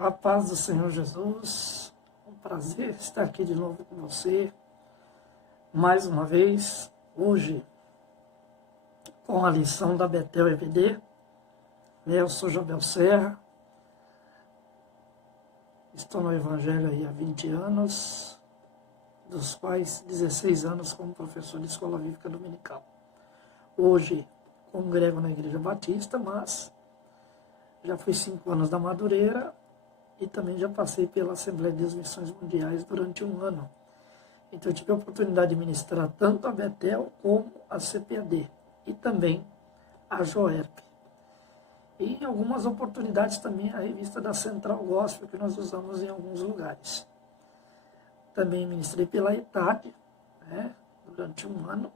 A paz do Senhor Jesus, um prazer estar aqui de novo com você, mais uma vez, hoje, com a lição da Betel EVD. Eu sou Jobel Serra, estou no Evangelho aí há 20 anos, dos quais 16 anos como professor de Escola Bíblica Dominical. Hoje, congrego na Igreja Batista, mas já fui 5 anos da Madureira, e também já passei pela Assembleia de Deus Missões Mundiais durante 1 ano. Então eu tive a oportunidade de ministrar tanto a Betel como a CPAD e também a Joerp. E em algumas oportunidades também a revista da Central Gospel, que nós usamos em alguns lugares. Também ministrei pela ETAD, durante 1 ano,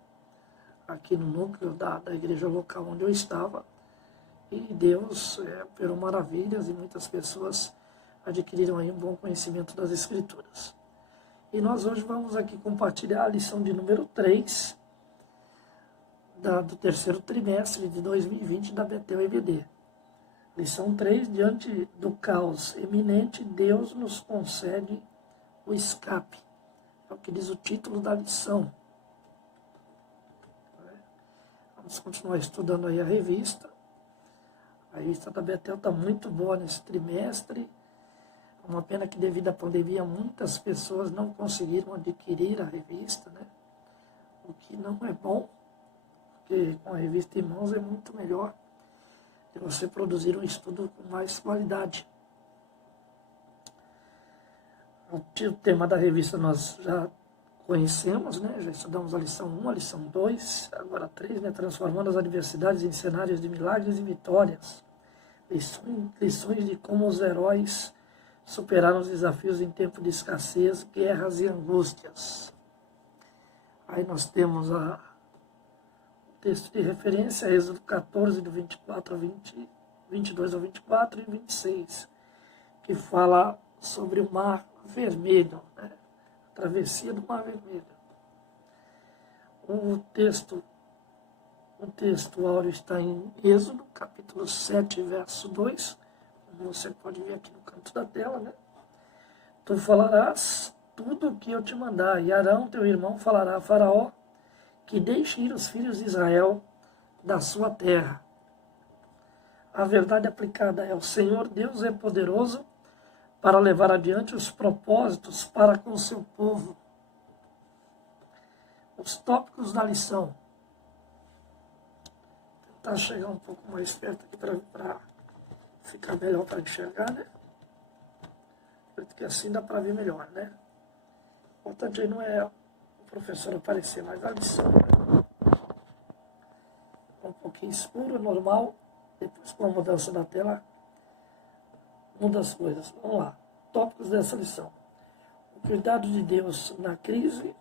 aqui no núcleo da igreja local onde eu estava. E Deus operou maravilhas e muitas pessoas adquiriram aí um bom conhecimento das Escrituras. E nós hoje vamos aqui compartilhar a lição de número 3 do terceiro trimestre de 2020 da Betel EVD. Lição 3, diante do caos eminente, Deus nos concede o escape. É o que diz o título da lição. Vamos continuar estudando aí a revista. A revista da Betel está muito boa nesse trimestre. Uma pena que devido à pandemia muitas pessoas não conseguiram adquirir a revista, O que não é bom, porque com a revista em mãos é muito melhor de você produzir um estudo com mais qualidade. O tema da revista nós já conhecemos, Já estudamos a lição 1, a lição 2, agora a 3, Transformando as adversidades em cenários de milagres e vitórias. Lições de como os heróis superaram os desafios em tempo de escassez, guerras e angústias. Aí nós temos o texto de referência, Êxodo 14, do 22 ao 24 e 26, que fala sobre o Mar Vermelho, a travessia do Mar Vermelho. O texto áureo está em Êxodo, capítulo 7, verso 2, como você pode ver aqui no canto da tela, Tu falarás tudo o que eu te mandar, e Arão, teu irmão, falará a Faraó que deixe ir os filhos de Israel da sua terra. A verdade aplicada é: o Senhor Deus é poderoso para levar adiante os propósitos para com o seu povo. Os tópicos da lição. Vou tentar chegar um pouco mais perto aqui para ficar melhor para enxergar, Porque assim dá para ver melhor, O importante aí não é o professor aparecer, mas a lição, É um pouquinho escuro, normal. Depois, com a mudança da tela, muda as coisas. Vamos lá. Tópicos dessa lição. O cuidado de Deus na crise,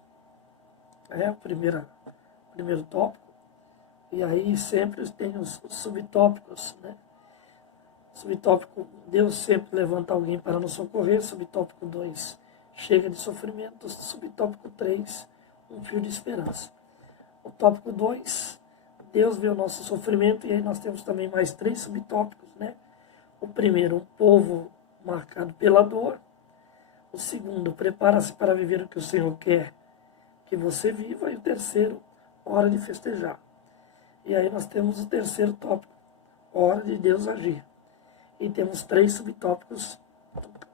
o primeiro tópico. E aí sempre tem os subtópicos, Subtópico, Deus sempre levanta alguém para nos socorrer. Subtópico 2, chega de sofrimento. Subtópico 3, um fio de esperança. O tópico 2, Deus vê o nosso sofrimento. E aí nós temos também mais 3 subtópicos, O primeiro, um povo marcado pela dor. O segundo, prepara-se para viver o que o Senhor quer que você viva. E o terceiro, hora de festejar. E aí nós temos o terceiro tópico, hora de Deus agir. E temos 3 subtópicos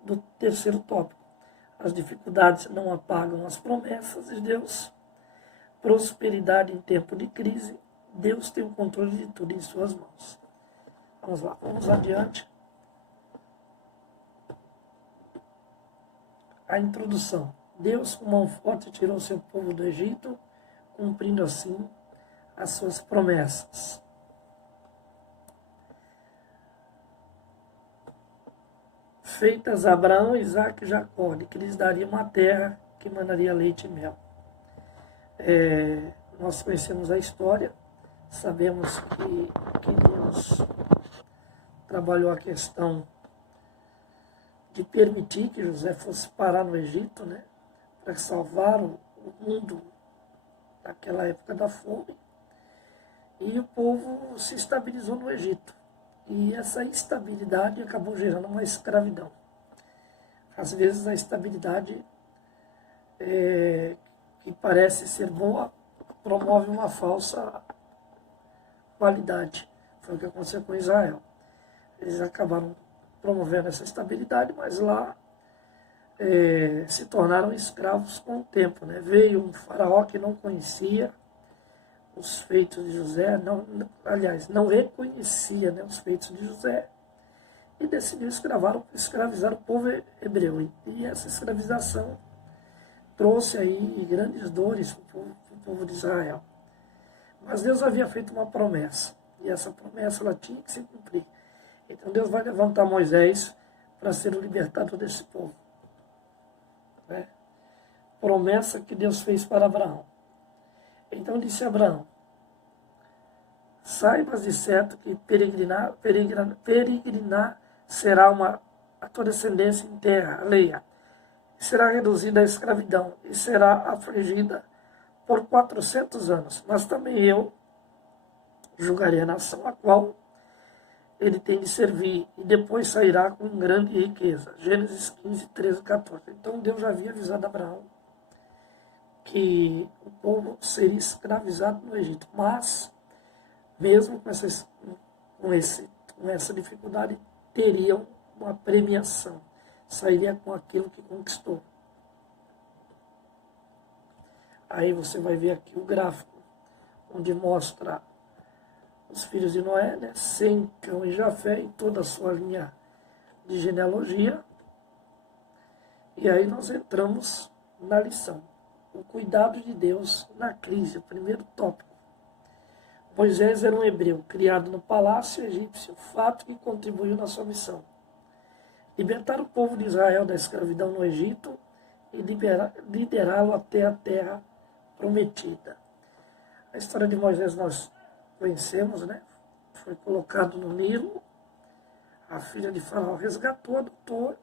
do terceiro tópico. As dificuldades não apagam as promessas de Deus. Prosperidade em tempo de crise. Deus tem o controle de tudo em suas mãos. Vamos lá, vamos adiante. A introdução. Deus, com mão forte, tirou seu povo do Egito, cumprindo assim as suas promessas. Feitas a Abraão, Isaac e Jacó, de que lhes daria uma terra que manaria leite e mel. Nós conhecemos a história, sabemos que Deus trabalhou a questão de permitir que José fosse parar no Egito, para salvar o mundo naquela época da fome. E o povo se estabilizou no Egito. E essa instabilidade acabou gerando uma escravidão. Às vezes a estabilidade que parece ser boa promove uma falsa qualidade. Foi o que aconteceu com Israel. Eles acabaram promovendo essa estabilidade, mas lá se tornaram escravos com o tempo. Né? Veio um faraó que não conhecia os feitos de José, não reconhecia, né, os feitos de José, e decidiu escravizar o povo hebreu. E essa escravização trouxe aí grandes dores para o povo de Israel. Mas Deus havia feito uma promessa, e essa promessa ela tinha que se cumprir. Então Deus vai levantar Moisés para ser o libertador desse povo. Né? Promessa que Deus fez para Abraão. Então disse Abraão: saibas de certo que peregrinar será a tua descendência em terra alheia, será reduzida à escravidão e será afligida por 400 anos. Mas também eu julgarei a nação a qual ele tem de servir, e depois sairá com grande riqueza. Gênesis 15, 13, 14. Então Deus já havia avisado a Abraão que o povo seria escravizado no Egito, mas mesmo com essa dificuldade, teriam uma premiação, sairia com aquilo que conquistou. Aí você vai ver aqui o gráfico, onde mostra os filhos de Noé, né? Sem, Cão e Jafé, e toda a sua linha de genealogia. E aí nós entramos na lição. O cuidado de Deus na crise, o primeiro tópico. Moisés era um hebreu, criado no palácio egípcio, fato que contribuiu na sua missão. Libertar o povo de Israel da escravidão no Egito e liderá-lo até a terra prometida. A história de Moisés nós conhecemos, né? Foi colocado no Nilo, a filha de Faraó resgatou, adotou,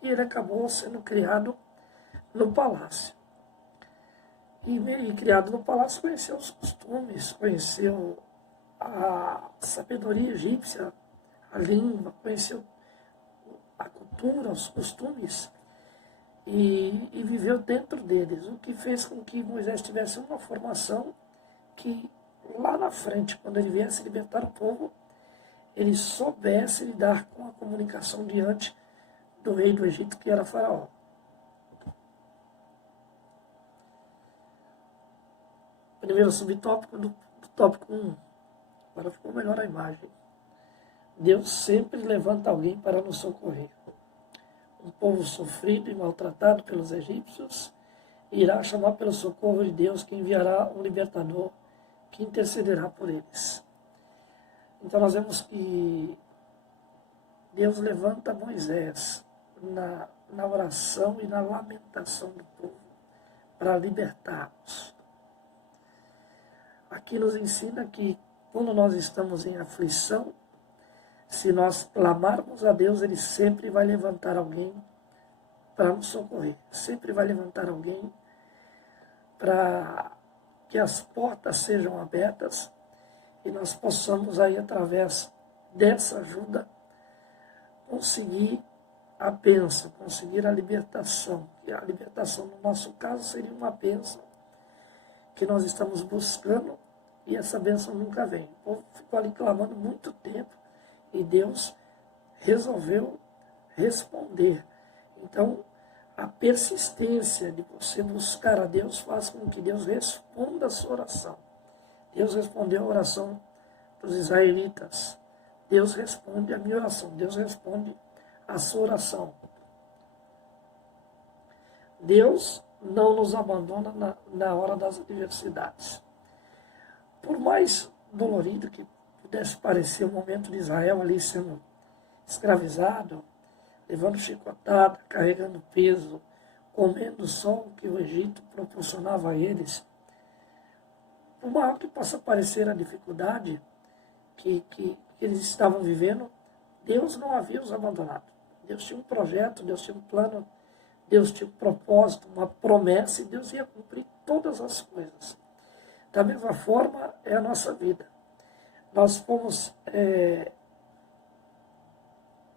e ele acabou sendo criado no palácio. E criado no palácio, conheceu os costumes, conheceu a sabedoria egípcia, a língua, conheceu a cultura, os costumes, e viveu dentro deles, o que fez com que Moisés tivesse uma formação que lá na frente, quando ele viesse libertar o povo, ele soubesse lidar com a comunicação diante do rei do Egito, que era Faraó. Primeiro subtópico do tópico 1. Agora ficou melhor a imagem. Deus sempre levanta alguém para nos socorrer. Um povo sofrido e maltratado pelos egípcios irá chamar pelo socorro de Deus, que enviará um libertador que intercederá por eles. Então nós vemos que Deus levanta Moisés na oração e na lamentação do povo para libertar-nos. Aqui nos ensina que quando nós estamos em aflição, se nós clamarmos a Deus, Ele sempre vai levantar alguém para nos socorrer. Sempre vai levantar alguém para que as portas sejam abertas e nós possamos aí, através dessa ajuda, conseguir a bênção, conseguir a libertação. E a libertação, no nosso caso, seria uma bênção que nós estamos buscando e essa bênção nunca vem. O povo ficou ali clamando muito tempo e Deus resolveu responder. Então, a persistência de você buscar a Deus faz com que Deus responda a sua oração. Deus respondeu a oração dos israelitas. Deus responde a minha oração. Deus responde a sua oração. Deus não nos abandona na hora das adversidades. Por mais dolorido que pudesse parecer o momento de Israel ali sendo escravizado, levando chicotada, carregando peso, comendo só o que o Egito proporcionava a eles, por maior que possa parecer a dificuldade que eles estavam vivendo, Deus não havia os abandonado. Deus tinha um projeto, Deus tinha um plano, Deus tinha um propósito, uma promessa, e Deus ia cumprir todas as coisas. Da mesma forma é a nossa vida. Nós fomos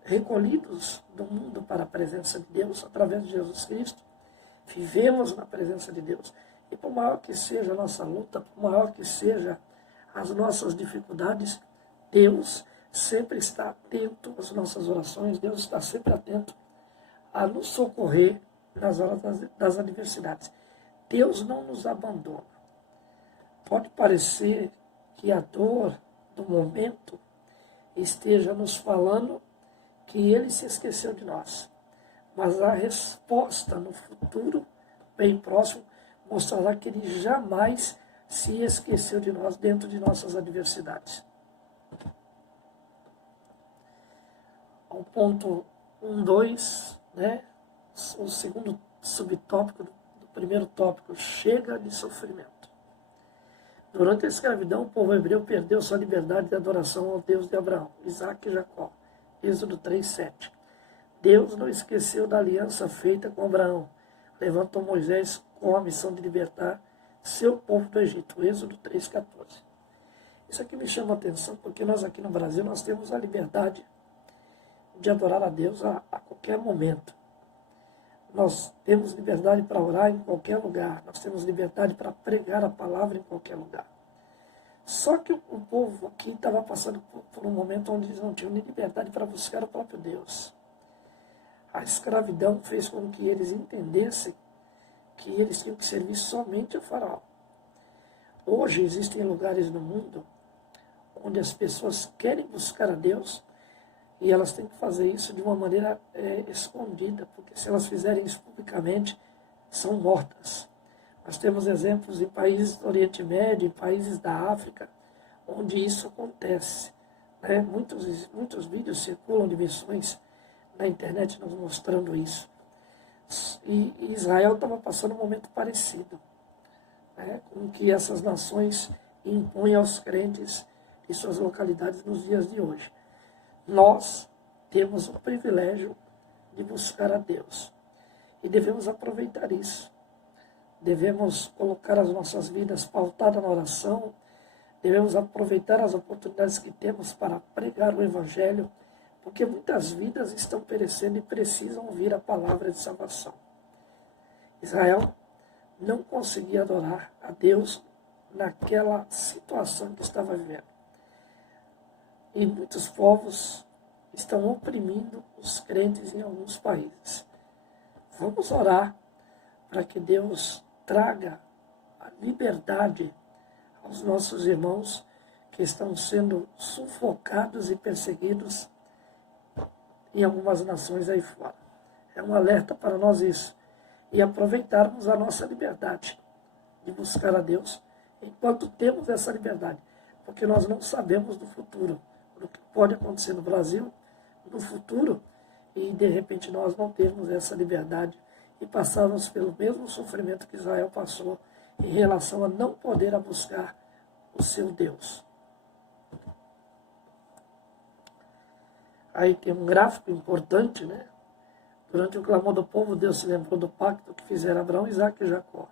recolhidos do mundo para a presença de Deus através de Jesus Cristo, vivemos na presença de Deus. E por maior que seja a nossa luta, por maior que seja as nossas dificuldades, Deus sempre está atento às nossas orações, Deus está sempre atento a nos socorrer nas horas das adversidades. Deus não nos abandona. Pode parecer que a dor do momento esteja nos falando que Ele se esqueceu de nós. Mas a resposta no futuro, bem próximo, mostrará que Ele jamais se esqueceu de nós dentro de nossas adversidades. Ao ponto 1.2, né? O segundo subtópico do primeiro tópico, chega de sofrimento. Durante a escravidão, o povo hebreu perdeu sua liberdade de adoração ao Deus de Abraão, Isaque e Jacó. Êxodo 3:7. Deus não esqueceu da aliança feita com Abraão. Levantou Moisés com a missão de libertar seu povo do Egito. Êxodo 3:14. Isso aqui me chama a atenção porque nós aqui no Brasil nós temos a liberdade de adorar a Deus a qualquer momento. Nós temos liberdade para orar em qualquer lugar. Nós temos liberdade para pregar a palavra em qualquer lugar. Só que o povo aqui estava passando por um momento onde eles não tinham nem liberdade para buscar o próprio Deus. A escravidão fez com que eles entendessem que eles tinham que servir somente ao faraó. Hoje existem lugares no mundo onde as pessoas querem buscar a Deus, e elas têm que fazer isso de uma maneira escondida, porque se elas fizerem isso publicamente, são mortas. Nós temos exemplos em países do Oriente Médio, em países da África, onde isso acontece. Né? Muitos vídeos circulam de missões na internet nos mostrando isso. E Israel estava passando um momento parecido, né? Com que essas nações impõem aos crentes em suas localidades nos dias de hoje. Nós temos o privilégio de buscar a Deus e devemos aproveitar isso. Devemos colocar as nossas vidas pautadas na oração, devemos aproveitar as oportunidades que temos para pregar o Evangelho, porque muitas vidas estão perecendo e precisam ouvir a palavra de salvação. Israel não conseguia adorar a Deus naquela situação que estava vivendo. E muitos povos estão oprimindo os crentes em alguns países. Vamos orar para que Deus traga a liberdade aos nossos irmãos que estão sendo sufocados e perseguidos em algumas nações aí fora. É um alerta para nós isso. E aproveitarmos a nossa liberdade de buscar a Deus enquanto temos essa liberdade. Porque nós não sabemos do futuro, do que pode acontecer no Brasil, no futuro, e de repente nós não termos essa liberdade e passarmos pelo mesmo sofrimento que Israel passou em relação a não poder buscar o seu Deus. Aí tem um gráfico importante, né? Durante o clamor do povo, Deus se lembrou do pacto que fizeram Abraão, Isaque e Jacó.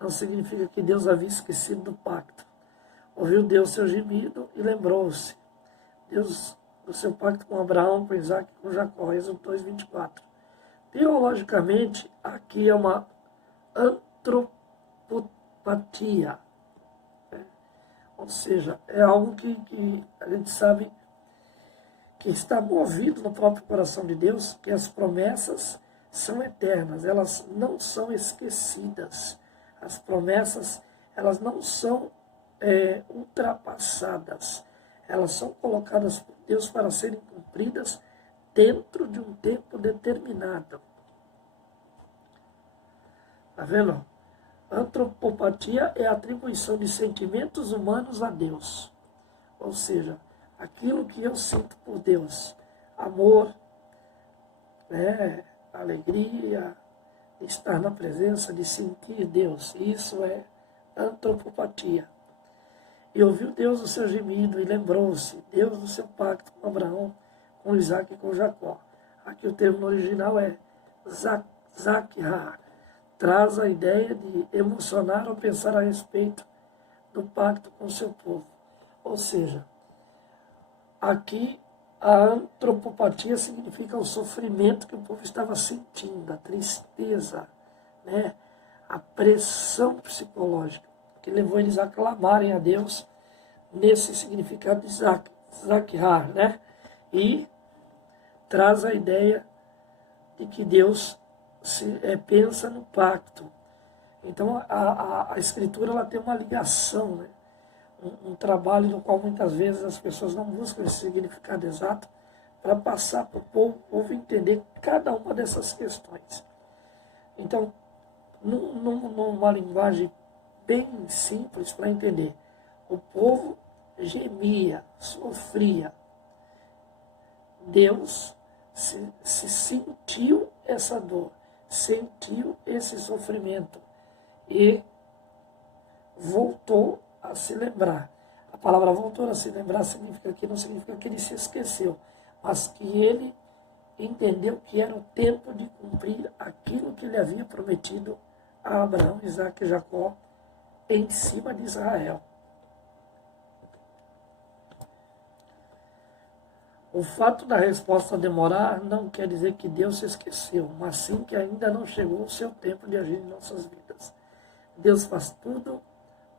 Não significa que Deus havia esquecido do pacto. Ouviu Deus seu gemido e lembrou-se Deus do seu pacto com Abraão, com Isaque e com Jacó. Êxodo 2:24. Teologicamente, aqui é uma antropopatia. Né? Ou seja, é algo que a gente sabe que está movido no próprio coração de Deus, que as promessas são eternas, elas não são esquecidas. As promessas, elas não são ultrapassadas. Elas são colocadas por Deus para serem cumpridas dentro de um tempo determinado. Está vendo? Antropopatia é a atribuição de sentimentos humanos a Deus. Ou seja, aquilo que eu sinto por Deus, amor, né, alegria, de estar na presença, de sentir Deus, isso é antropopatia. E ouviu Deus o seu gemido e lembrou-se, Deus do seu pacto com Abraão, com Isaque e com Jacó. Aqui o termo original é Zakha, traz a ideia de emocionar ou pensar a respeito do pacto com o seu povo. Ou seja, aqui A antropopatia significa o sofrimento que o povo estava sentindo, a tristeza, né? A pressão psicológica, que levou eles a clamarem a Deus nesse significado de Zaquar, né? E traz a ideia de que Deus pensa no pacto. Então a Escritura ela tem uma ligação, né? Um trabalho no qual muitas vezes as pessoas não buscam esse significado exato para passar para o povo entender cada uma dessas questões. Então, numa linguagem bem simples para entender, o povo gemia, sofria. Deus se sentiu essa dor, sentiu esse sofrimento e voltou a se lembrar. A palavra voltou a se lembrar significa que não significa que ele se esqueceu, mas que ele entendeu que era o tempo de cumprir aquilo que ele havia prometido a Abraão, Isaque e Jacó em cima de Israel. O fato da resposta demorar não quer dizer que Deus se esqueceu, mas sim que ainda não chegou o seu tempo de agir em nossas vidas. Deus faz tudo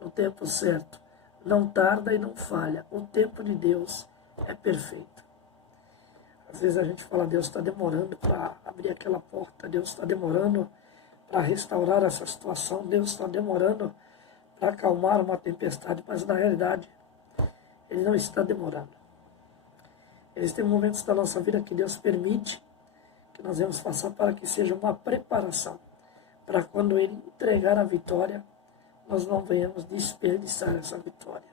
no tempo certo, não tarda e não falha. O tempo de Deus é perfeito. Às vezes a gente fala, Deus está demorando para abrir aquela porta, Deus está demorando para restaurar essa situação, Deus está demorando para acalmar uma tempestade, mas na realidade Ele não está demorando. Existem momentos da nossa vida que Deus permite que nós vamos passar para que seja uma preparação, para quando Ele entregar a vitória, nós não venhamos desperdiçar essa vitória.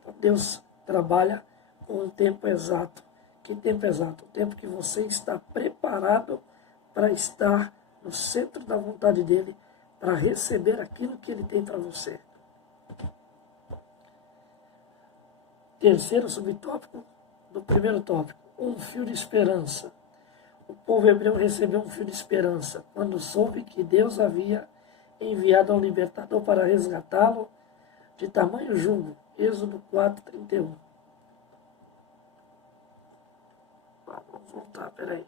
Então Deus trabalha com o tempo exato. Que tempo exato? O tempo que você está preparado para estar no centro da vontade dEle, para receber aquilo que Ele tem para você. Terceiro subtópico do primeiro tópico, um fio de esperança. O povo hebreu recebeu um fio de esperança quando soube que Deus havia enviado um libertador para resgatá-lo de tamanho jugo. Êxodo 4:31. Vamos voltar, peraí.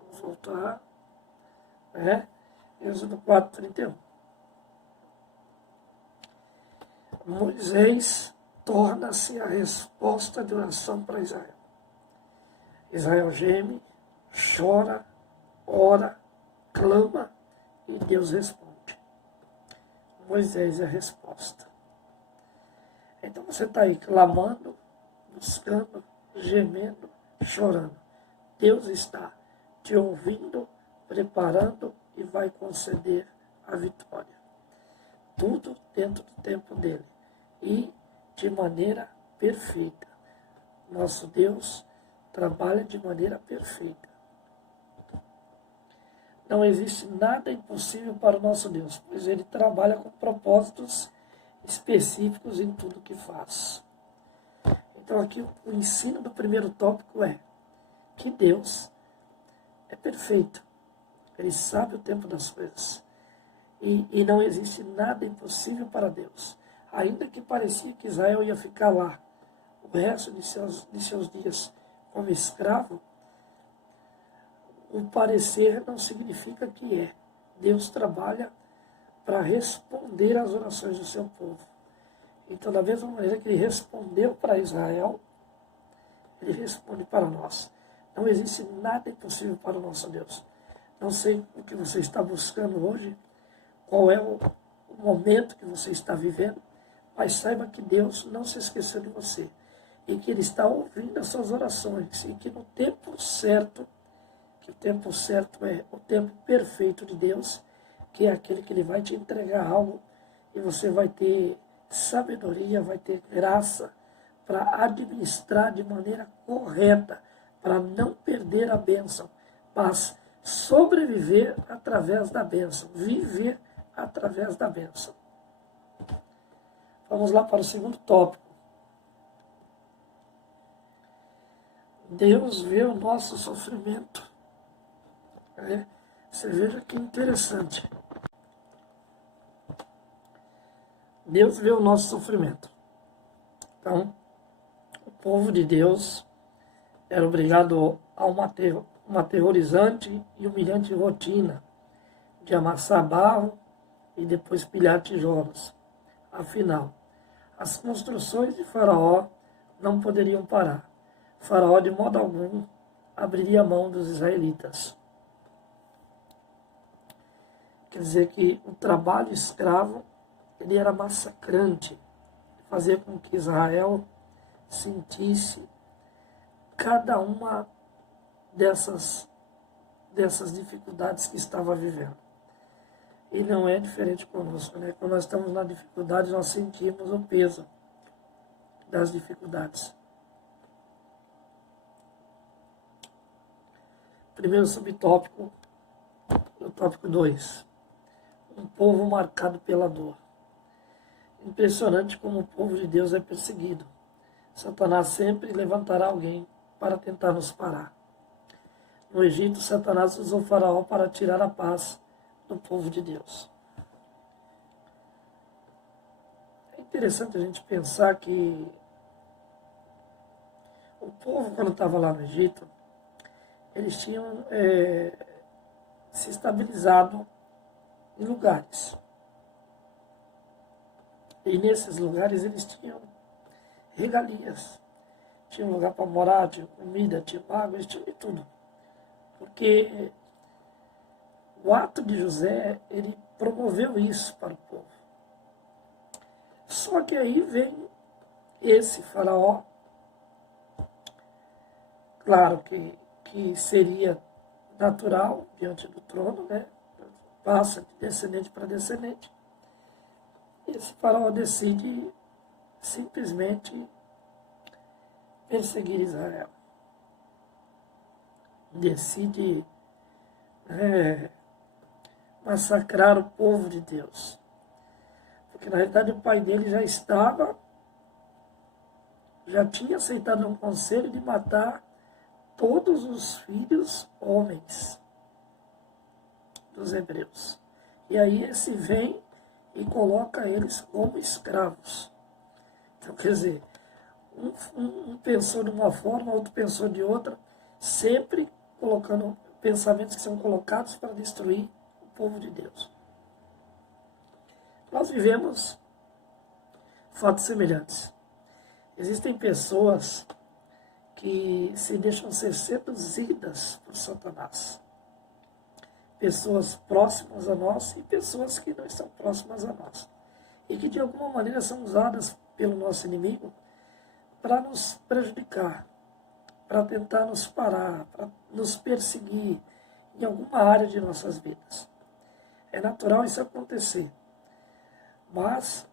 Vamos voltar. Êxodo 4:31. Moisés torna-se a resposta de oração para Israel. Israel geme, chora, ora, clama e Deus responde. Moisés é a resposta. Então você está aí clamando, buscando, gemendo, chorando. Deus está te ouvindo, preparando e vai conceder a vitória. Tudo dentro do tempo dele e de maneira perfeita. Nosso Deus trabalha de maneira perfeita. Não existe nada impossível para o nosso Deus, pois Ele trabalha com propósitos específicos em tudo que faz. Então aqui o ensino do primeiro tópico é que Deus é perfeito. Ele sabe o tempo das coisas. E não existe nada impossível para Deus. Ainda que parecia que Israel ia ficar lá o resto de seus dias como escravo, o parecer não significa que é. Deus trabalha para responder às orações do seu povo. Então, da mesma maneira que Ele respondeu para Israel, Ele responde para nós. Não existe nada impossível para o nosso Deus. Não sei o que você está buscando hoje, qual é o momento que você está vivendo, mas saiba que Deus não se esqueceu de você e que Ele está ouvindo as suas orações e que no tempo certo, que o tempo certo é o tempo perfeito de Deus, que é aquele que Ele vai te entregar algo e você vai ter sabedoria, vai ter graça para administrar de maneira correta, para não perder a bênção, mas sobreviver através da bênção, viver através da bênção. Vamos lá para o segundo tópico. Deus vê o nosso sofrimento. Você veja que interessante. Deus vê o nosso sofrimento. Então, o povo de Deus era obrigado a uma aterrorizante e humilhante rotina de amassar barro e depois pilhar tijolos. Afinal, as construções de Faraó não poderiam parar. Faraó, de modo algum, abriria mão dos israelitas. Quer dizer que o trabalho escravo ele era massacrante, fazia com que Israel sentisse cada uma dessas dificuldades que estava vivendo. E não é diferente conosco, né? Quando nós estamos na dificuldade, nós sentimos o peso das dificuldades. Primeiro subtópico, o tópico 2. Um povo marcado pela dor. Impressionante como o povo de Deus é perseguido. Satanás sempre levantará alguém para tentar nos parar. No Egito, Satanás usou Faraó para tirar a paz do povo de Deus. É interessante a gente pensar que o povo, quando estava lá no Egito, eles tinham se estabilizado em lugares. E nesses lugares eles tinham regalias. Tinha um lugar para morar, tinha comida, tinha água, eles tinham de tudo. Porque o ato de José, ele promoveu isso para o povo. Só que aí vem esse faraó, claro que seria natural diante do trono, né? Passa de descendente para descendente. Esse faraó decide simplesmente perseguir Israel. Decide massacrar o povo de Deus. Porque na realidade o pai dele já tinha aceitado um conselho de matar todos os filhos homens dos hebreus. E aí esse vem e coloca eles como escravos. Então, quer dizer, um pensou de uma forma, outro pensou de outra, sempre colocando pensamentos que são colocados para destruir o povo de Deus. Nós vivemos fatos semelhantes. Existem pessoas que se deixam ser seduzidas por Satanás. Pessoas próximas a nós e pessoas que não estão próximas a nós. E que de alguma maneira são usadas pelo nosso inimigo para nos prejudicar, para tentar nos parar, para nos perseguir em alguma área de nossas vidas. É natural isso acontecer. Mas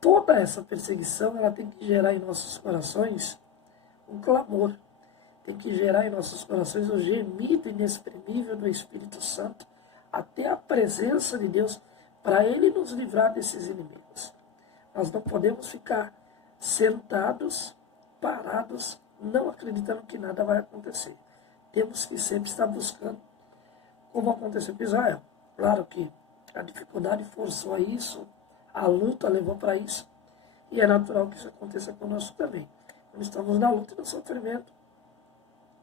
toda essa perseguição ela tem que gerar em nossos corações um clamor. Tem que gerar em nossos corações o gemido inexprimível do Espírito Santo até a presença de Deus para Ele nos livrar desses inimigos. Nós não podemos ficar sentados, parados, não acreditando que nada vai acontecer. Temos que sempre estar buscando, como aconteceu com Israel. Claro que a dificuldade forçou a isso, a luta levou para isso, e é natural que isso aconteça conosco também. Quando estamos na luta e no sofrimento,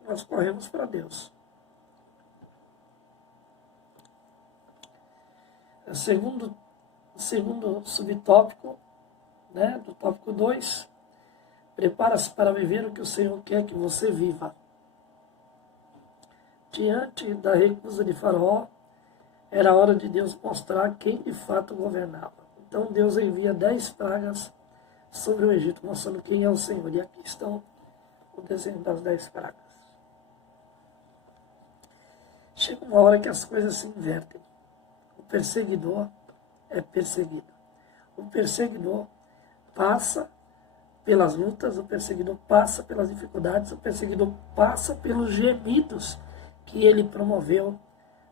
nós corremos para Deus. O segundo subtópico, né, do tópico 2, prepara-se para viver o que o Senhor quer que você viva. Diante da recusa de Faraó, era hora de Deus mostrar quem de fato governava. Então Deus envia 10 pragas sobre o Egito, mostrando quem é o Senhor. E aqui estão o desenho das 10 pragas. Chega uma hora que as coisas se invertem. O perseguidor é perseguido. O perseguidor passa pelas lutas, o perseguidor passa pelas dificuldades, o perseguidor passa pelos gemidos que ele promoveu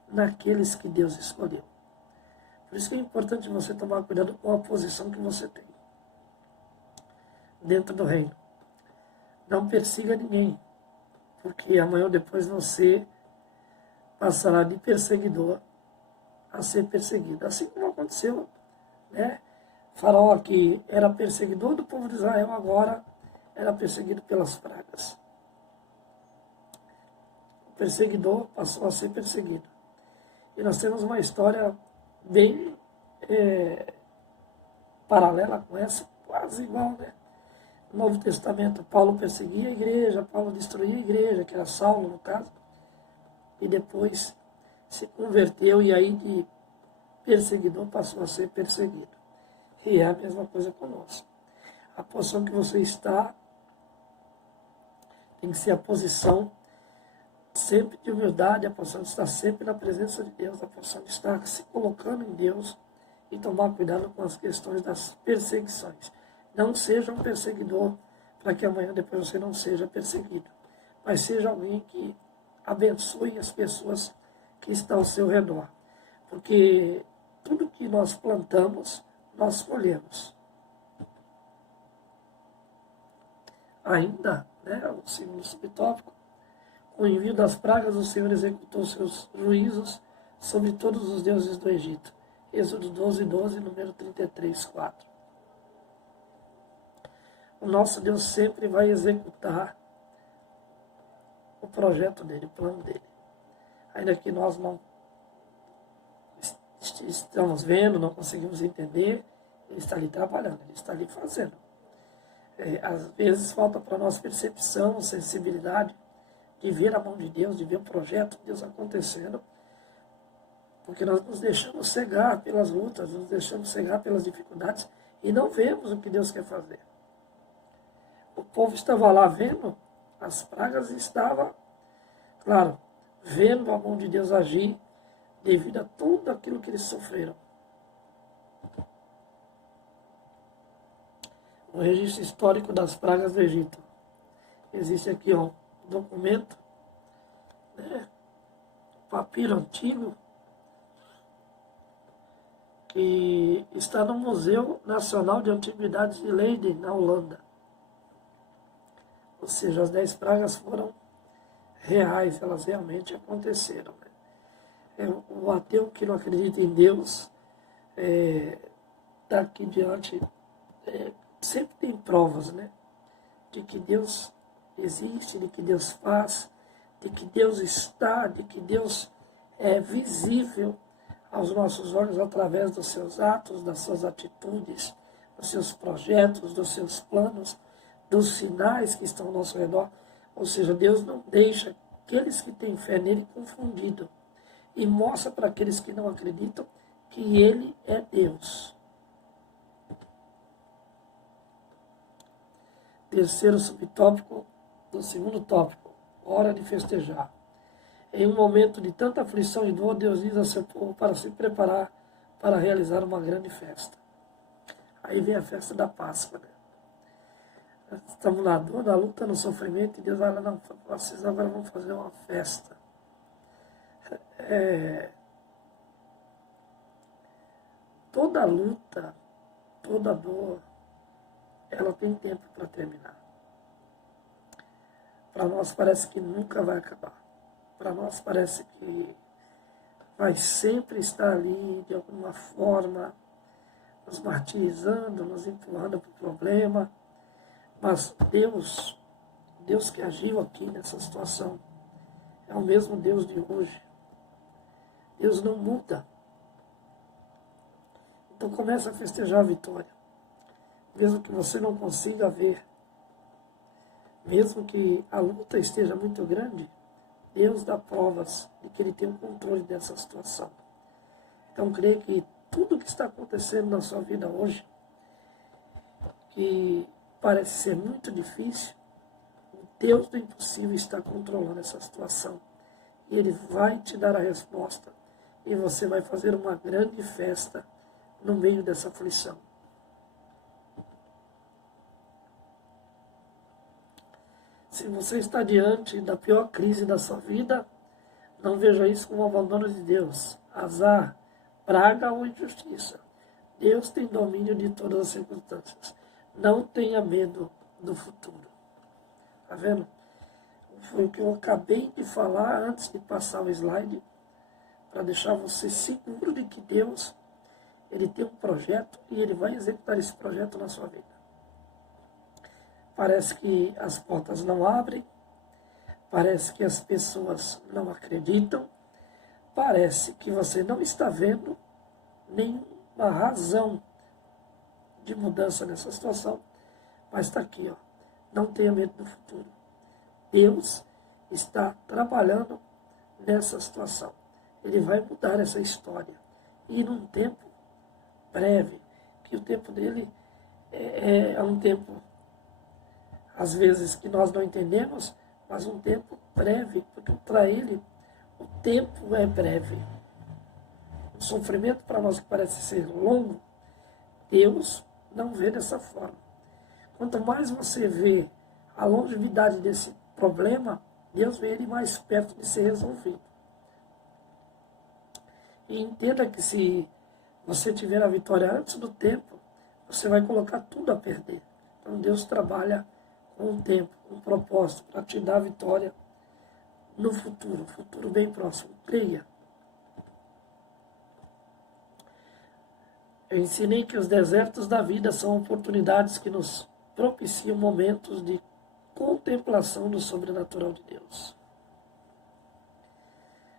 naqueles que Deus escolheu. Por isso que é importante você tomar cuidado com a posição que você tem dentro do reino. Não persiga ninguém, porque amanhã ou depois você passará de perseguidor a ser perseguido. Assim como aconteceu, né? Faraó, que era perseguidor do povo de Israel, agora era perseguido pelas pragas. O perseguidor passou a ser perseguido. E nós temos uma história bem paralela com essa, quase igual, né? No Novo Testamento, Paulo perseguia a igreja, Paulo destruía a igreja, que era Saulo no caso, e depois se converteu e aí de perseguidor passou a ser perseguido. E é a mesma coisa conosco. A posição que você está tem que ser a posição sempre de humildade, a posição de estar sempre na presença de Deus, a posição de estar se colocando em Deus e tomar cuidado com as questões das perseguições. Não seja um perseguidor para que amanhã depois você não seja perseguido, mas seja alguém que abençoe as pessoas que estão ao seu redor, porque tudo que nós plantamos, nós colhemos. Ainda, né, o segundo subtópico, com o envio das pragas, o Senhor executou seus juízos sobre todos os deuses do Egito. Êxodo 12, 12, número 33, 4. O nosso Deus sempre vai executar o projeto dele, o plano dele. Ainda que nós não estamos vendo, não conseguimos entender, ele está ali trabalhando, ele está ali fazendo. Às vezes falta para nós percepção, sensibilidade, de ver a mão de Deus, de ver o projeto de Deus acontecendo, porque nós nos deixamos cegar pelas lutas, nos deixamos cegar pelas dificuldades e não vemos o que Deus quer fazer. O povo estava lá vendo as pragas e estava, claro, vendo a mão de Deus agir devido a tudo aquilo que eles sofreram. O registro histórico das pragas do Egito. Existe aqui um documento, né, papiro antigo, que está no Museu Nacional de Antiguidades de Leiden, na Holanda. Ou seja, as 10 pragas foram reais, elas realmente aconteceram. Né? O ateu que não acredita em Deus, daqui diante, sempre tem provas, né, de que Deus existe, de que Deus faz, de que Deus está, de que Deus é visível aos nossos olhos através dos seus atos, das suas atitudes, dos seus projetos, dos seus planos, dos sinais que estão ao nosso redor. Ou seja, Deus não deixa aqueles que têm fé nele confundido e mostra para aqueles que não acreditam que ele é Deus. Terceiro subtópico do segundo tópico, hora de festejar. Em um momento de tanta aflição e dor, Deus diz ao seu povo para se preparar para realizar uma grande festa. Aí vem a festa da Páscoa, né? Estamos na dor, na luta, no sofrimento, e Deus vai lá, não, vocês agora vão fazer uma festa. Toda luta, toda dor, ela tem tempo para terminar. Para nós parece que nunca vai acabar. Para nós parece que vai sempre estar ali, de alguma forma, nos martirizando, nos empurrando para o problema. Mas Deus que agiu aqui nessa situação, é o mesmo Deus de hoje. Deus não muda. Então começa a festejar a vitória. Mesmo que você não consiga ver, mesmo que a luta esteja muito grande, Deus dá provas de que Ele tem o controle dessa situação. Então creio que tudo que está acontecendo na sua vida hoje, que parece ser muito difícil, o Deus do impossível está controlando essa situação. E Ele vai te dar a resposta. E você vai fazer uma grande festa no meio dessa aflição. Se você está diante da pior crise da sua vida, não veja isso como um abandono de Deus, azar, praga ou injustiça. Deus tem domínio de todas as circunstâncias. Não tenha medo do futuro. Está vendo? Foi o que eu acabei de falar antes de passar o slide, para deixar você seguro de que Deus, Ele tem um projeto e Ele vai executar esse projeto na sua vida. Parece que as portas não abrem, parece que as pessoas não acreditam, parece que você não está vendo nenhuma razão de mudança nessa situação, mas está aqui, ó. Não tenha medo do futuro. Deus está trabalhando nessa situação. Ele vai mudar essa história. E num tempo breve, que o tempo dele é um tempo, às vezes, que nós não entendemos, mas um tempo breve, porque para ele o tempo é breve. O sofrimento para nós que parece ser longo, Deus não vê dessa forma. Quanto mais você vê a longevidade desse problema, Deus vê ele mais perto de ser resolvido. E entenda que se você tiver a vitória antes do tempo, você vai colocar tudo a perder. Então Deus trabalha com o tempo, com o propósito, para te dar a vitória no futuro bem próximo. Creia. Eu ensinei que os desertos da vida são oportunidades que nos propiciam momentos de contemplação do sobrenatural de Deus.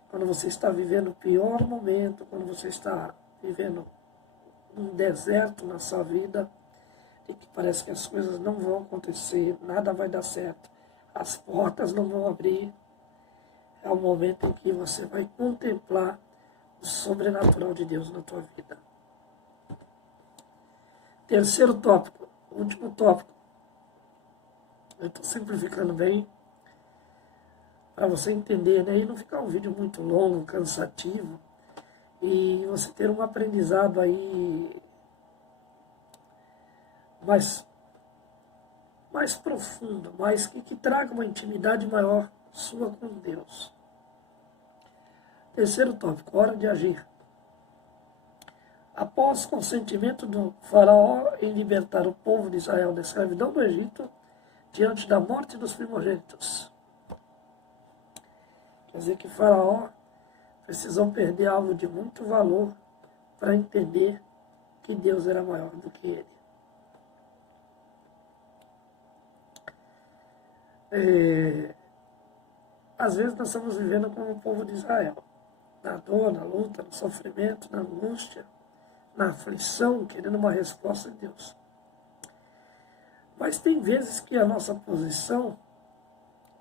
Quando você está vivendo o pior momento, quando você está vivendo um deserto na sua vida, e que parece que as coisas não vão acontecer, nada vai dar certo, as portas não vão abrir, é o momento em que você vai contemplar o sobrenatural de Deus na tua vida. Terceiro tópico, último tópico. Eu estou simplificando bem, para você entender, né? E não ficar um vídeo muito longo, cansativo, e você ter um aprendizado aí mais profundo, que traga uma intimidade maior sua com Deus. Terceiro tópico, hora de agir. Após consentimento do faraó em libertar o povo de Israel da escravidão do Egito, diante da morte dos primogênitos. Quer dizer que faraó precisou perder algo de muito valor para entender que Deus era maior do que ele. Às vezes nós estamos vivendo como o povo de Israel, na dor, na luta, no sofrimento, na angústia, na aflição, querendo uma resposta de Deus. Mas tem vezes que a nossa posição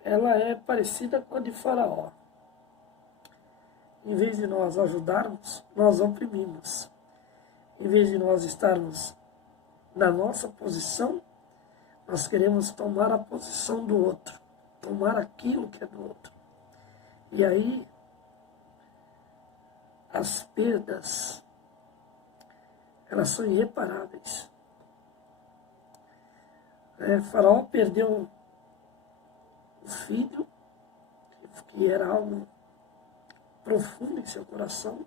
ela é parecida com a de Faraó. Em vez de nós ajudarmos, nós oprimimos. Em vez de nós estarmos na nossa posição, nós queremos tomar a posição do outro, tomar aquilo que é do outro. E aí, as perdas, elas são irreparáveis. Faraó perdeu o filho, que era algo profundo em seu coração,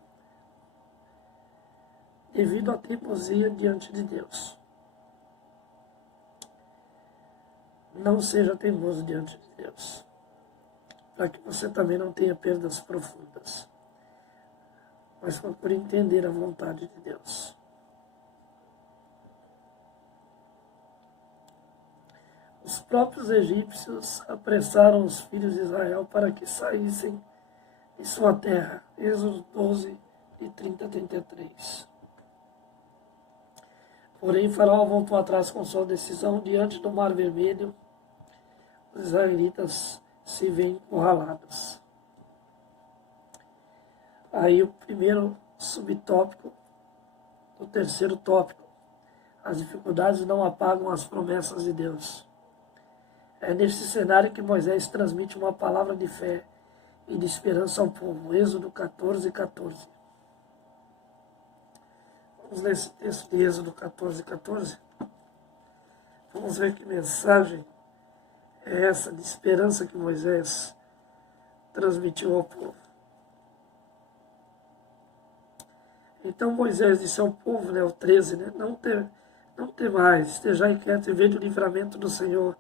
devido à teimosia diante de Deus. Não seja teimoso diante de Deus, para que você também não tenha perdas profundas, mas procure entender a vontade de Deus. Os próprios egípcios apressaram os filhos de Israel para que saíssem de sua terra. Êxodo 12, de 30 a 33. Porém, Faraó voltou atrás com sua decisão. Diante do Mar Vermelho, os israelitas se veem encurralados. Aí o primeiro subtópico, o terceiro tópico. As dificuldades não apagam as promessas de Deus. É nesse cenário que Moisés transmite uma palavra de fé e de esperança ao povo. Êxodo 14, 14. Vamos ler esse texto de Êxodo 14, 14. Vamos ver que mensagem é essa de esperança que Moisés transmitiu ao povo. Então Moisés disse ao povo, o 13, não temais, estejai quieto e vede o livramento do Senhor,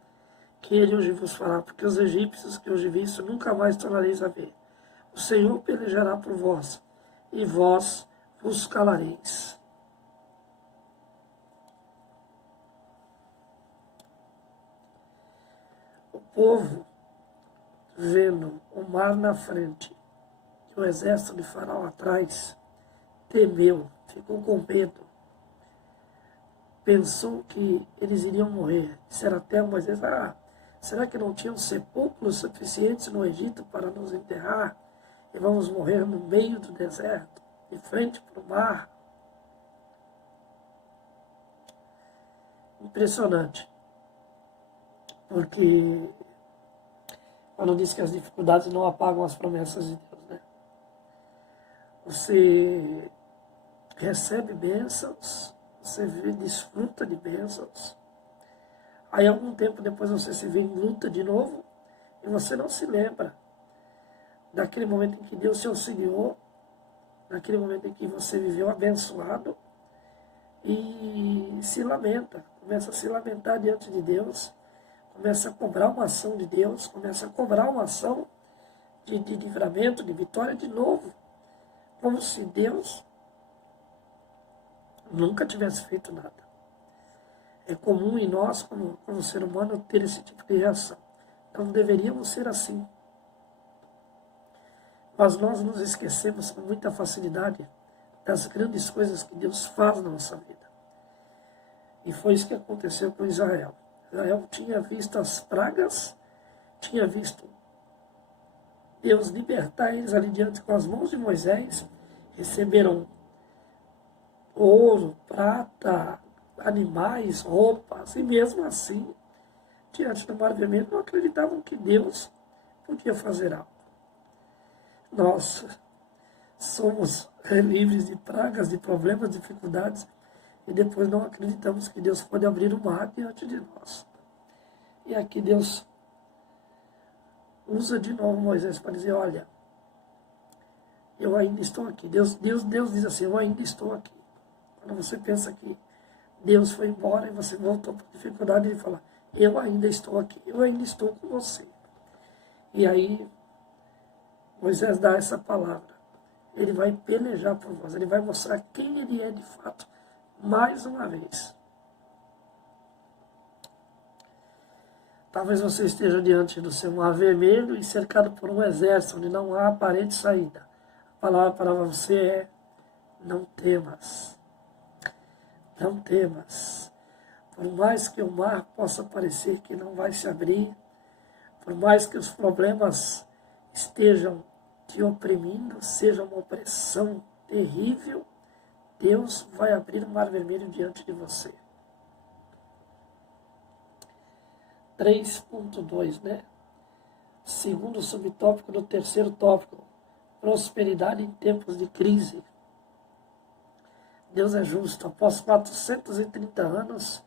que ele hoje vos fará, porque os egípcios que hoje visto nunca mais tornareis a ver. O Senhor pelejará por vós, e vós vos calareis. povo, vendo o mar na frente e o exército de Faraó atrás, temeu, ficou com medo. Pensou que eles iriam morrer. Disseram até a Moisés, será que não tinham sepulcros suficientes no Egito para nos enterrar? E vamos morrer no meio do deserto, de frente para o mar? Impressionante. Porque quando diz que as dificuldades não apagam as promessas de Deus, né? Você recebe bênçãos, você desfruta de bênçãos. Aí algum tempo depois você se vê em luta de novo e você não se lembra daquele momento em que Deus te auxiliou, naquele momento em que você viveu abençoado e se lamenta, começa a se lamentar diante de Deus, começa a cobrar uma ação de Deus, começa a cobrar uma ação de livramento, de vitória de novo, como se Deus nunca tivesse feito nada. É comum em nós, como ser humano, ter esse tipo de reação. Não deveríamos ser assim. Mas nós nos esquecemos com muita facilidade das grandes coisas que Deus faz na nossa vida. E foi isso que aconteceu com Israel. Israel tinha visto as pragas, tinha visto Deus libertar eles ali diante com as mãos de Moisés, receberam ouro, prata, animais, roupas, e mesmo assim, diante do Mar Vermelho, não acreditavam que Deus podia fazer algo. Nós somos livres de pragas, de problemas, dificuldades, e depois não acreditamos que Deus pode abrir o mar diante de nós. E aqui Deus usa de novo Moisés para dizer, olha, eu ainda estou aqui. Deus diz assim, eu ainda estou aqui. Quando você pensa que Deus foi embora e você voltou para a dificuldade, ele fala, eu ainda estou aqui, eu ainda estou com você. E aí, Moisés dá essa palavra. Ele vai pelejar por nós, ele vai mostrar quem ele é de fato, mais uma vez. Talvez você esteja diante do seu mar vermelho e cercado por um exército onde não há aparente saída. A palavra para você é, não temas. Não temas. Por mais que o mar possa parecer que não vai se abrir, por mais que os problemas estejam te oprimindo, seja uma opressão terrível, Deus vai abrir o mar vermelho diante de você. 3.2, né? Segundo subtópico do terceiro tópico, prosperidade em tempos de crise. Deus é justo. Após 430 anos,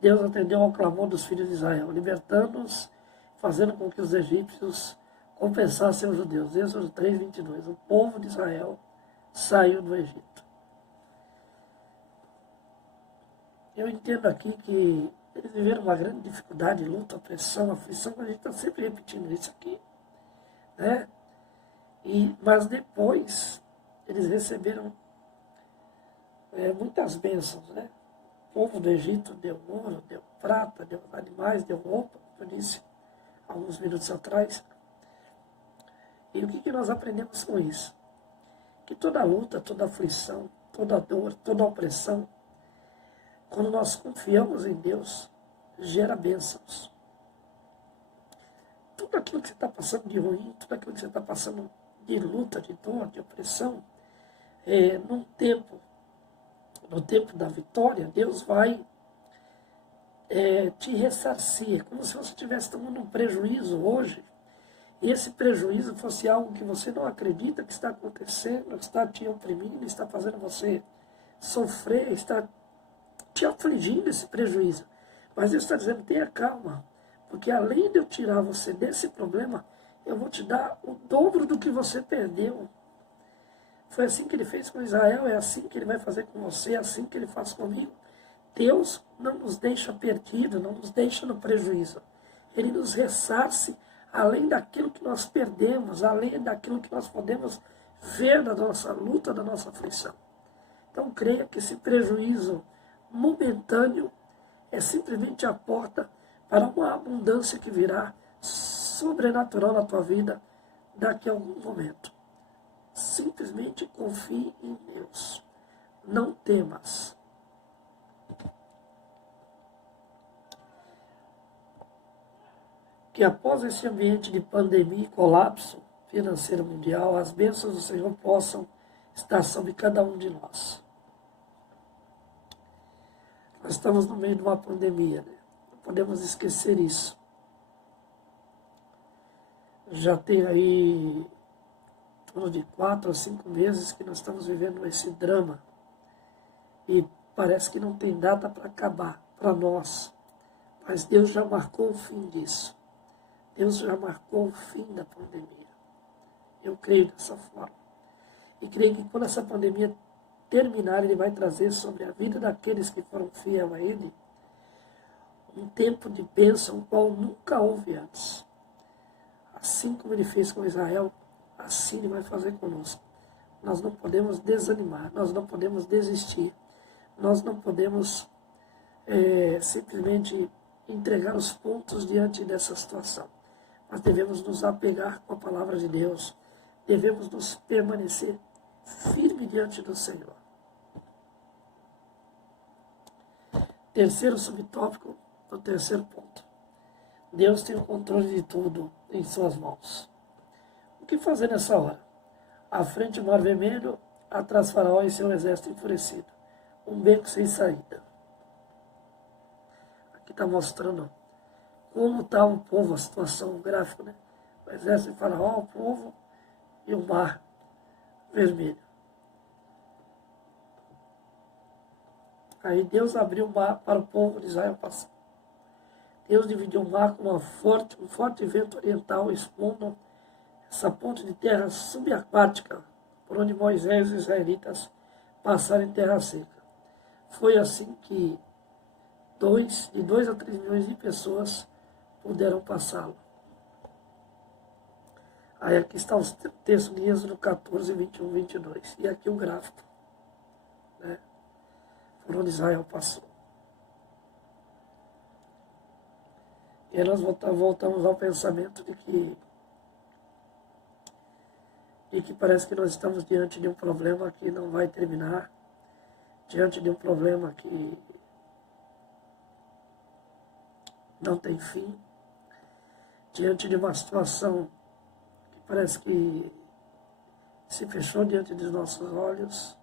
Deus atendeu ao clamor dos filhos de Israel, libertando-os, fazendo com que os egípcios compensassem os judeus. Êxodo 3:22. O povo de Israel saiu do Egito. Eu entendo aqui que eles viveram uma grande dificuldade, luta, opressão, aflição, a gente está sempre repetindo isso aqui, né? Mas depois eles receberam muitas bênçãos, né? O povo do Egito deu ouro, deu prata, deu animais, deu roupa, como eu disse alguns minutos atrás. E o que nós aprendemos com isso? Que toda luta, toda aflição, toda dor, toda opressão, quando nós confiamos em Deus, gera bênçãos. Tudo aquilo que você está passando de ruim, tudo aquilo que você está passando de luta, de dor, de opressão, no tempo da vitória, Deus vai te ressarcir. É como se você estivesse tomando um prejuízo hoje, e esse prejuízo fosse algo que você não acredita que está acontecendo, que está te oprimindo, está fazendo você sofrer, está te afligindo esse prejuízo. Mas Deus está dizendo, tenha calma, porque além de eu tirar você desse problema, eu vou te dar o dobro do que você perdeu. Foi assim que ele fez com Israel, é assim que ele vai fazer com você, é assim que ele faz comigo. Deus não nos deixa perdido, não nos deixa no prejuízo. Ele nos ressarce além daquilo que nós perdemos, além daquilo que nós podemos ver da nossa luta, da nossa aflição. Então creia que esse prejuízo momentâneo é simplesmente a porta para uma abundância que virá sobrenatural na tua vida daqui a algum momento. Simplesmente confie em Deus. Não temas. Que após esse ambiente de pandemia e colapso financeiro mundial, as bênçãos do Senhor possam estar sobre cada um de nós. Nós estamos no meio de uma pandemia, né? Não podemos esquecer isso. Já tem aí em torno de 4 ou 5 meses que nós estamos vivendo esse drama. E parece que não tem data para acabar, para nós. Mas Deus já marcou o fim disso. Deus já marcou o fim da pandemia. Eu creio dessa forma. E creio que quando essa pandemia terminar, Ele vai trazer sobre a vida daqueles que foram fiéis a Ele um tempo de bênção qual nunca houve antes. Assim como Ele fez com Israel, assim Ele vai fazer conosco. Nós não podemos desanimar, nós não podemos desistir, nós não podemos simplesmente entregar os pontos diante dessa situação. Nós devemos nos apegar com a palavra de Deus, devemos nos permanecer firme diante do Senhor. Terceiro subtópico, o terceiro ponto. Deus tem o controle de tudo em suas mãos. O que fazer nessa hora? À frente o mar vermelho, atrás Faraó e seu exército enfurecido. Um beco sem saída. Aqui está mostrando como está o povo, a situação gráfica, né? O exército de Faraó, o povo e o mar vermelho. Aí Deus abriu o mar para o povo de Israel passar. Deus dividiu o mar com um forte vento oriental, expondo essa ponte de terra subaquática, por onde Moisés e os israelitas passaram em terra seca. Foi assim que de 2 a 3 milhões de pessoas puderam passá-lo. Aí aqui está o texto de Êxodo 14, 21, 22. E aqui o gráfico, né, por onde Israel passou. E aí nós voltamos ao pensamento de que parece que nós estamos diante de um problema que não vai terminar, diante de um problema que não tem fim, diante de uma situação que parece que se fechou diante dos nossos olhos.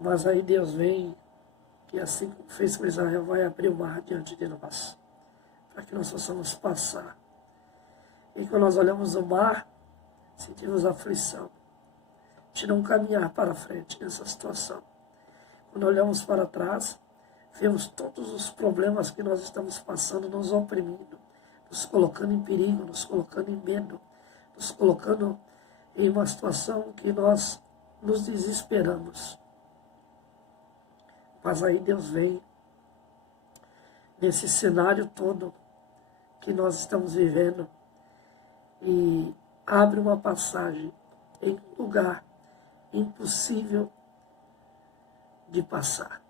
Mas aí Deus vem, que assim como fez com Israel, vai abrir o mar diante de nós, para que nós possamos passar. E quando nós olhamos o mar, sentimos aflição de não caminhar para frente nessa situação. Quando olhamos para trás, vemos todos os problemas que nós estamos passando, nos oprimindo, nos colocando em perigo, nos colocando em medo, nos colocando em uma situação que nós nos desesperamos. Mas aí Deus vem, nesse cenário todo que nós estamos vivendo, e abre uma passagem em um lugar impossível de passar.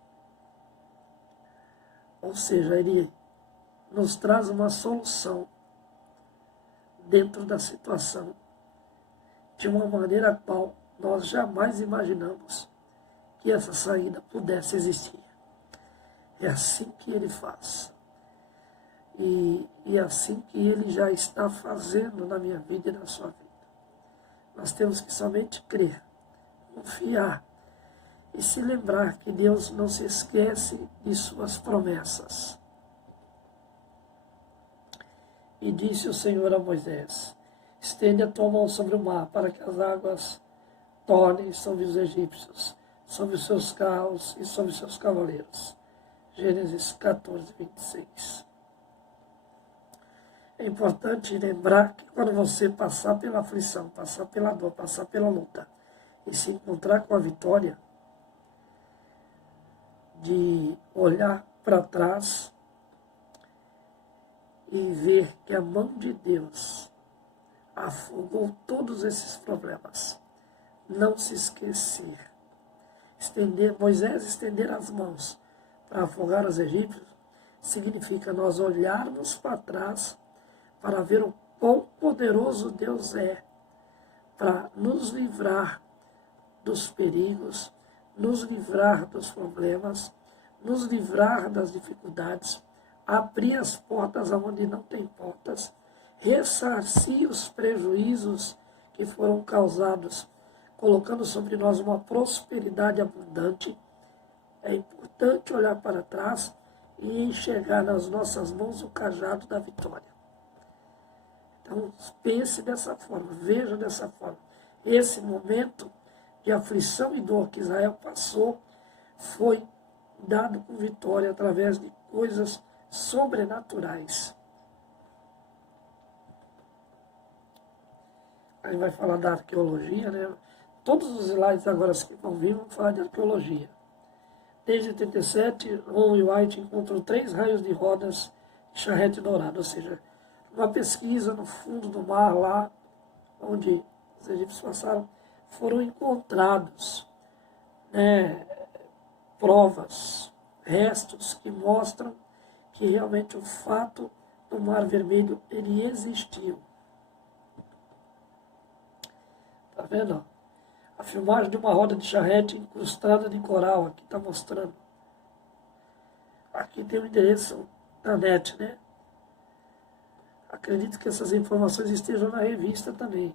Ou seja, Ele nos traz uma solução dentro da situação, de uma maneira a qual nós jamais imaginamos que essa saída pudesse existir. É assim que Ele faz. E é assim que Ele já está fazendo na minha vida e na sua vida. Nós temos que somente crer, confiar e se lembrar que Deus não se esquece de suas promessas. E disse o Senhor a Moisés: estende a tua mão sobre o mar, para que as águas tornem sobre os egípcios, sobre os seus carros e sobre os seus cavaleiros. Gênesis 14, 26. É importante lembrar que quando você passar pela aflição, passar pela dor, passar pela luta, e se encontrar com a vitória, de olhar para trás e ver que a mão de Deus afogou todos esses problemas. Não se esquecer. Moisés estender as mãos para afogar os egípcios significa nós olharmos para trás para ver o quão poderoso Deus é para nos livrar dos perigos, nos livrar dos problemas, nos livrar das dificuldades, abrir as portas aonde não tem portas, ressarcir os prejuízos que foram causados, colocando sobre nós uma prosperidade abundante. É importante olhar para trás e enxergar nas nossas mãos o cajado da vitória. Então, pense dessa forma, veja dessa forma. Esse momento de aflição e dor que Israel passou foi dado com vitória através de coisas sobrenaturais. Aí vai falar da arqueologia, né? Todos os slides agora que vão vir vão falar de arqueologia. Desde 87, Owen White encontrou 3 raios de rodas de charrete dourado, ou seja, uma pesquisa no fundo do mar, lá onde os egípcios passaram, foram encontrados provas, restos que mostram que realmente o fato do Mar Vermelho ele existiu. Tá vendo? A filmagem de uma roda de charrete incrustada de coral, aqui está mostrando. Aqui tem o endereço da net, né? Acredito que essas informações estejam na revista também.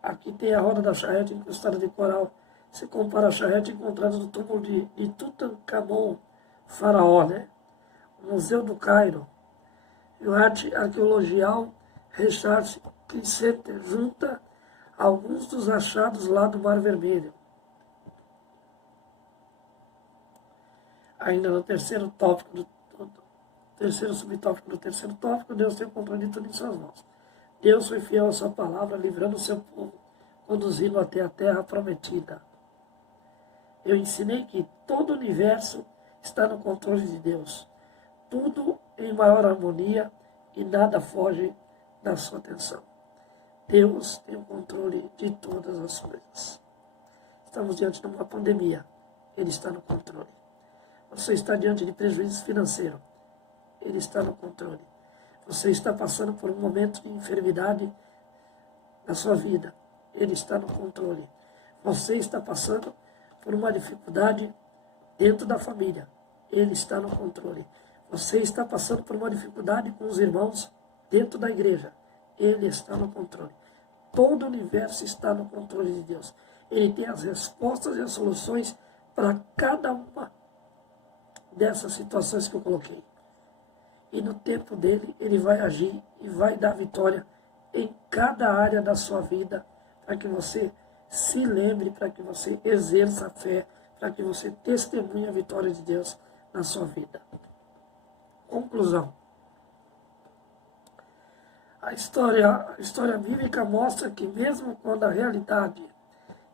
Aqui tem a roda da charrete incrustada de coral. Se compara a charrete encontrada no túmulo de Tutankhamon, faraó, né? O Museu do Cairo. E o Arte Arqueological Research Center junta alguns dos achados lá do Mar Vermelho. Ainda no terceiro tópico, terceiro subtópico do terceiro tópico, Deus tem o controle de tudo em suas mãos. Deus foi fiel à sua palavra, livrando o seu povo, conduzindo até a terra prometida. Eu ensinei que todo o universo está no controle de Deus. Tudo em maior harmonia e nada foge da sua atenção. Deus tem o controle de todas as coisas. Estamos diante de uma pandemia. Ele está no controle. Você está diante de prejuízo financeiro. Ele está no controle. Você está passando por um momento de enfermidade na sua vida. Ele está no controle. Você está passando por uma dificuldade dentro da família. Ele está no controle. Você está passando por uma dificuldade com os irmãos dentro da igreja. Ele está no controle. Todo o universo está no controle de Deus. Ele tem as respostas e as soluções para cada uma dessas situações que eu coloquei. E no tempo dele, ele vai agir e vai dar vitória em cada área da sua vida, para que você se lembre, para que você exerça a fé, para que você testemunhe a vitória de Deus na sua vida. Conclusão. A história bíblica mostra que mesmo quando a realidade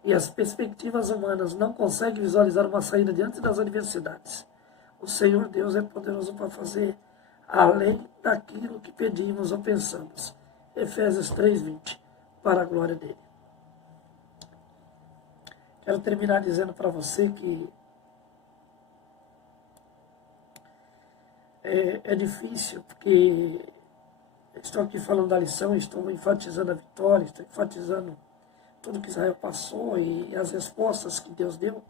e as perspectivas humanas não conseguem visualizar uma saída diante das adversidades, o Senhor Deus é poderoso para fazer além daquilo que pedimos ou pensamos. Efésios 3:20, para a glória dele. Quero terminar dizendo para você que é difícil, porque estou aqui falando da lição, estou enfatizando a vitória, estou enfatizando tudo que Israel passou e as respostas que Deus deu,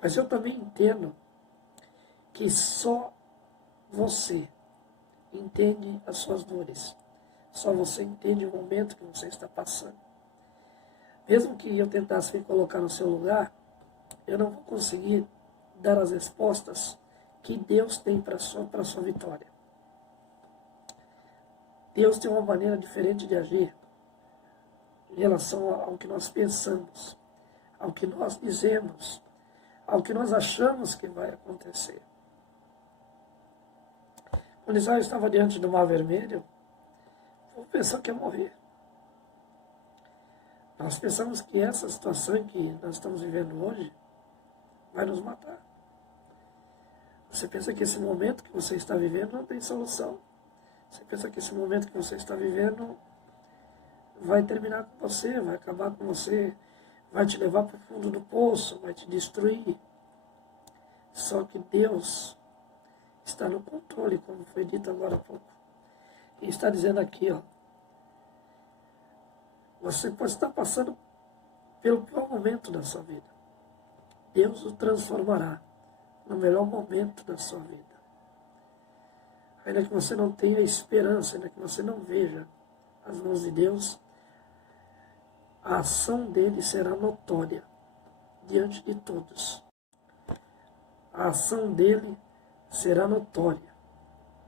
mas eu também entendo que só você entende as suas dores, só você entende o momento que você está passando. Mesmo que eu tentasse me colocar no seu lugar, eu não vou conseguir dar as respostas que Deus tem para a sua vitória. Deus tem uma maneira diferente de agir em relação ao que nós pensamos, ao que nós dizemos, ao que nós achamos que vai acontecer. Quando Israel estava diante do Mar Vermelho, o povo pensou que ia morrer. Nós pensamos que essa situação que nós estamos vivendo hoje vai nos matar. Você pensa que esse momento que você está vivendo não tem solução. Você pensa que esse momento que você está vivendo vai terminar com você, vai acabar com você, vai te levar para o fundo do poço, vai te destruir. Só que Deus está no controle, como foi dito agora há pouco. E está dizendo aqui, ó, você pode estar passando pelo pior momento da sua vida. Deus o transformará no melhor momento da sua vida. Ainda que você não tenha esperança, ainda que você não veja as mãos de Deus, a ação dele será notória diante de todos. A ação dele será notória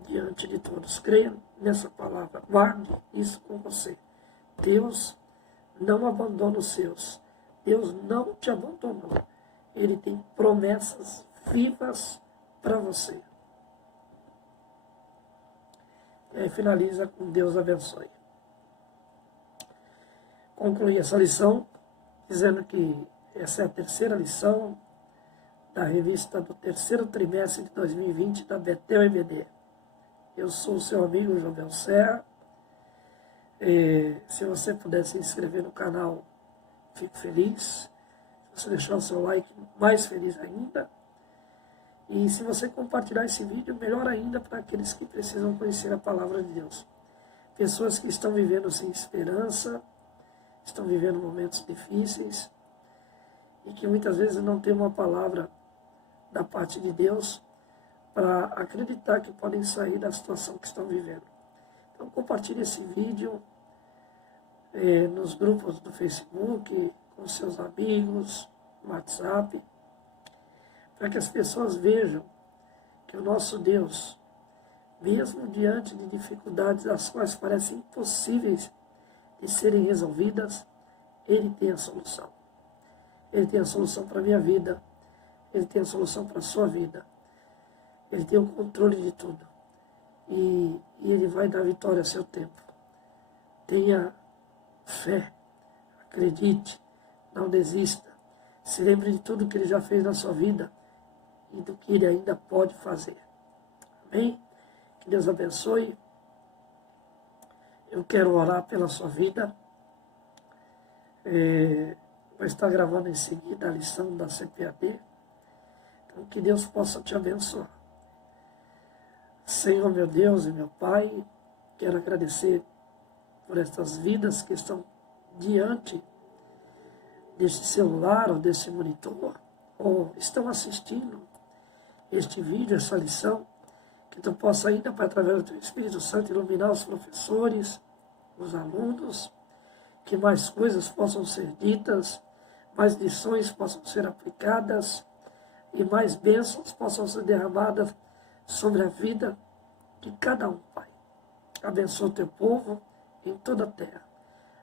diante de todos. Creia nessa palavra, guarde isso com você. Deus não abandona os seus. Deus não te abandonou. Ele tem promessas vivas para você. E aí finaliza com Deus abençoe. Concluí essa lição dizendo que essa é a terceira lição da revista do terceiro trimestre de 2020 da Betel EBD. Eu sou o seu amigo Jovel Serra. Se você puder se inscrever no canal, fico feliz. Se você deixar o seu like, mais feliz ainda. E se você compartilhar esse vídeo, melhor ainda para aqueles que precisam conhecer a palavra de Deus. Pessoas que estão vivendo sem esperança, estão vivendo momentos difíceis e que muitas vezes não têm uma palavra da parte de Deus para acreditar que podem sair da situação que estão vivendo. Então compartilhe esse vídeo nos grupos do Facebook, com seus amigos, no WhatsApp, para que as pessoas vejam que o nosso Deus, mesmo diante de dificuldades as quais parecem impossíveis de serem resolvidas, Ele tem a solução. Ele tem a solução para a minha vida, Ele tem a solução para a sua vida. Ele tem o controle de tudo. E Ele vai dar vitória a seu tempo. Tenha fé, acredite, não desista. Se lembre de tudo que Ele já fez na sua vida e do que Ele ainda pode fazer. Amém? Que Deus abençoe. Eu quero orar pela sua vida. Vou estar gravando em seguida a lição da CPAD. Então, que Deus possa te abençoar. Senhor, meu Deus e meu Pai, quero agradecer por estas vidas que estão diante deste celular ou desse monitor, ou estão assistindo este vídeo, essa lição, que tu possa ainda, através do teu Espírito Santo, iluminar os professores, os alunos, que mais coisas possam ser ditas, mais lições possam ser aplicadas e mais bênçãos possam ser derramadas sobre a vida de cada um, Pai. Abençoa o teu povo em toda a terra.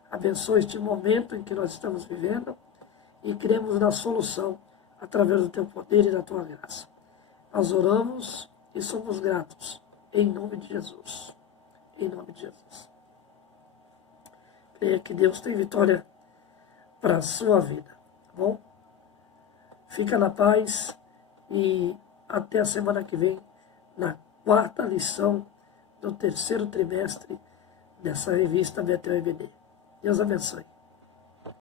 Abençoa este momento em que nós estamos vivendo e cremos na solução através do teu poder e da tua graça. Nós oramos e somos gratos em nome de Jesus. Em nome de Jesus. Creia que Deus tem vitória para a sua vida, tá bom? Fica na paz e até a semana que vem, na quarta lição do terceiro trimestre dessa revista Betel EBD. Deus abençoe.